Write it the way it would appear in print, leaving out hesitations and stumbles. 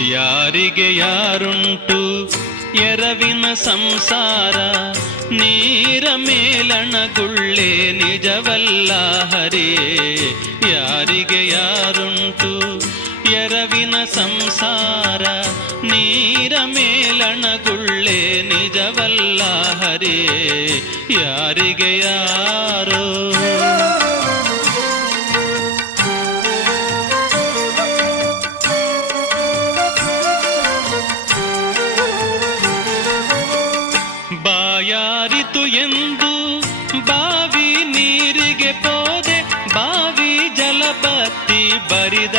ಯಾರಿಗೆ ಯಾರುಂಟು ಎರವಿನ ಸಂಸಾರ, ನೀರ ಮೇಲಣಗುಳ್ಳೆ ನಿಜವಲ್ಲ ಹರಿಯೇ. ಯಾರಿಗೆ ಯಾರುಂಟು ಎರವಿನ ಸಂಸಾರ, ನೀರ ಮೇಲಣಗುಳ್ಳೆ ನಿಜವಲ್ಲ ಹರಿಯೇ. ಯಾರಿಗೆ ಯಾರೋ ಬಾಯಾರಿತು ಎಂದು ಬಾವಿ ನೀರಿಗೆ ಪೋದೆ, ಬಾವಿ ಜಲಬತ್ತಿ ಬರಿದ